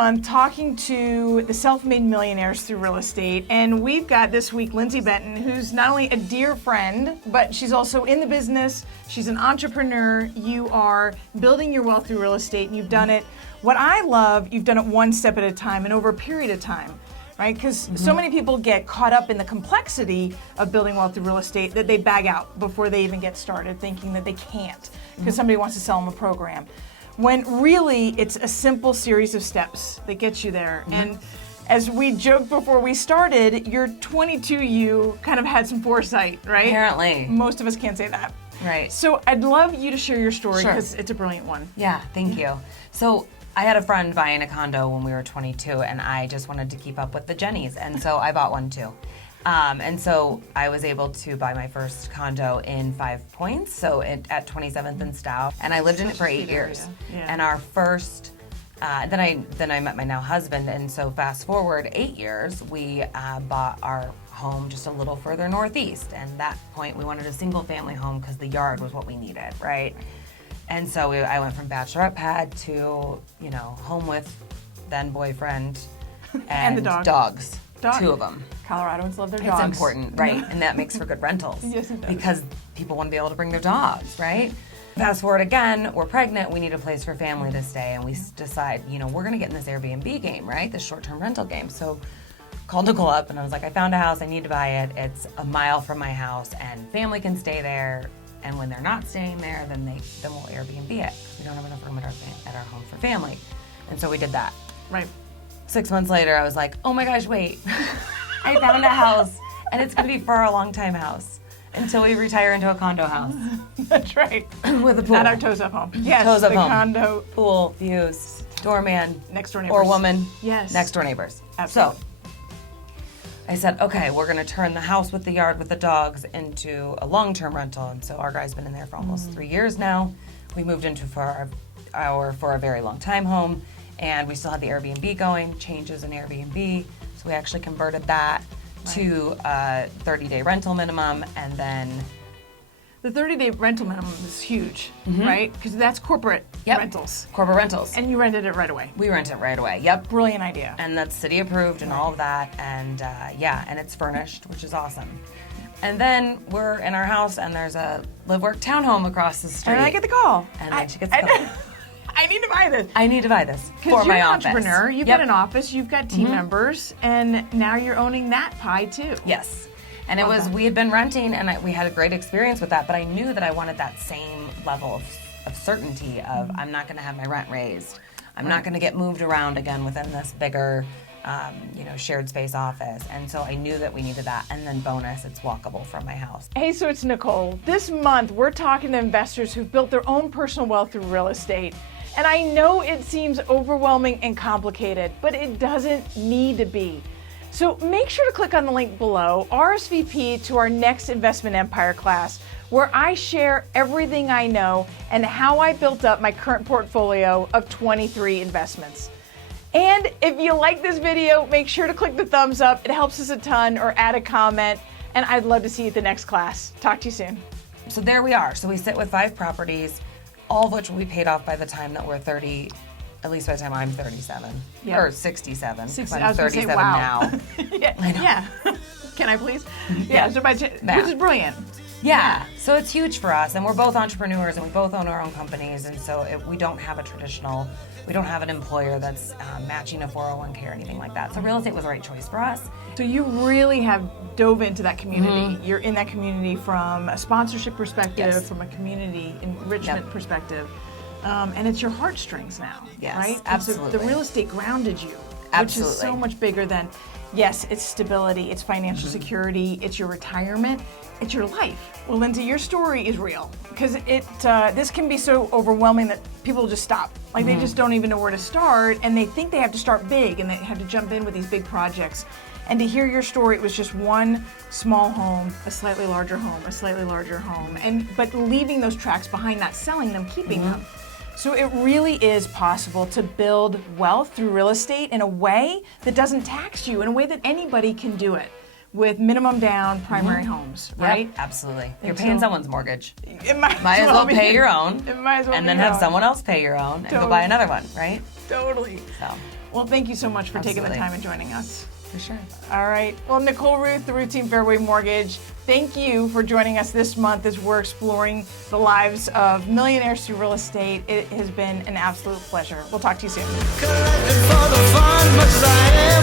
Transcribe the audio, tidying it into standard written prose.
month talking to the self-made millionaires through real estate. And we've got this week Lindsey Benton, who's not only a dear friend, but she's also in the business. She's an entrepreneur. You are building your wealth through real estate, and you've done it. What I love, you've done it one step at a time and over a period of time. Right? Because so many people get caught up in the complexity of building wealth through real estate that they bag out before they even get started, thinking that they can't because somebody wants to sell them a program. When really it's a simple series of steps that gets you there. And as we joked before we started, your 22 you kind of had some foresight, right? Apparently. Most of us can't say that. Right. So I'd love you to share your story Sure. because it's a brilliant one. Yeah, thank you. So I had a friend buying a condo when we were 22, and I just wanted to keep up with the Jennies, and so I bought one too. And so I was able to buy my first condo in 5 Points, so at 27th and Stowe, and I lived in it for 8 years. Yeah. And our first, then I met my now husband, and so fast forward 8 years, we bought our home just a little further northeast, and at that point we wanted a single family home because the yard was what we needed, right? And so I went from bachelorette pad to, home with then boyfriend And the dog. dogs. Dog. 2 of them. Coloradoans love their dogs. It's important, right? And that makes for good rentals. Yes, it does. Because people want to be able to bring their dogs, right? Fast forward again, we're pregnant, we need a place for family to stay, and we decide, we're going to get in this Airbnb game, right? This short-term rental game. So called Nicole up, and I was like, I found a house, I need to buy it. It's a mile from my house, and family can stay there. And when they're not staying there, then we'll Airbnb it. We don't have enough room at our home for family. And so we did that. Right. 6 months later, I was like, oh my gosh, wait. I found a house, and it's going to be for our long-time house until we retire into a condo house. That's right. With a pool. At our toes-up home. Yes, Toes up the home. condo. Pool, views, doorman. Next door neighbors. Or woman. Yes. Next door neighbors. Absolutely. So I said, okay, we're going to turn the house with the yard with the dogs into a long-term rental. And so our guy's been in there for almost 3 years now. We moved into for a very long time home, and we still had the Airbnb going, changes in Airbnb. So we actually converted that to a 30-day rental minimum, and then The 30-day rental minimum is huge, right? Because that's corporate rentals. corporate rentals. And you rented it right away. We rent it right away. Yep. Brilliant idea. And that's city approved and all of that, and and it's furnished, which is awesome. And then we're in our house, and there's a LiveWork townhome across the street. And I get the call. And then she gets the call. I need to buy this. I need to buy this for Because you're my an office. entrepreneur, you've got an office, you've got team members, and now you're owning that pie too. Yes. And Love that. we had been renting, and we had a great experience with that, but I knew that I wanted that same level of certainty of I'm not going to have my rent raised. I'm not going to get moved around again within this bigger, shared space office. And so I knew that we needed that. And then bonus, it's walkable from my house. Hey, so it's Nicole. This month, we're talking to investors who've built their own personal wealth through real estate. And I know it seems overwhelming and complicated, but it doesn't need to be. So make sure to click on the link below, RSVP to our next Investment Empire class, where I share everything I know and how I built up my current portfolio of 23 investments. And if you like this video, make sure to click the thumbs up. It helps us a ton, or add a comment. And I'd love to see you at the next class. Talk to you soon. So there we are. So we sit with 5 properties, all of which will be paid off by the time that we're 30, at least by the time I'm 37, or 67. 60, I'm I was gonna say, 37 wow. now. Yeah. I know. Yeah. Can I please? Yeah. So which is brilliant. Yeah, so it's huge for us, and we're both entrepreneurs, and we both own our own companies, and so we don't have we don't have an employer that's matching a 401k or anything like that. So real estate was the right choice for us. So you really have dove into that community. You're in that community from a sponsorship perspective, from a community enrichment perspective, and it's your heartstrings now, Yes, right? absolutely. So the real estate grounded you, Absolutely. which is so much bigger than, yes, it's stability, it's financial security, it's your retirement, it's your life. Well, Lindsey, your story is real, because this can be so overwhelming that people just stop. Like they just don't even know where to start, and they think they have to start big, and they have to jump in with these big projects. And to hear your story, it was just one small home, a slightly larger home, a slightly larger home, but leaving those tracks behind, not selling them, keeping them. So it really is possible to build wealth through real estate in a way that doesn't tax you, in a way that anybody can do it. with minimum down primary homes, right? Yep, absolutely. You're And paying so- someone's mortgage. It might Might as well be- pay your own, It might as well and be then your have own. someone else pay your own, and go Totally. buy another one, right? Totally. So, Well, thank you so much for taking the Absolutely. time and joining us. for sure. All right. Well, Nicole Rueth, the Rueth Team Fairway Mortgage, thank you for joining us this month as we're exploring the lives of millionaires through real estate. It has been an absolute pleasure. We'll talk to you soon. Collected for the fun, much as I am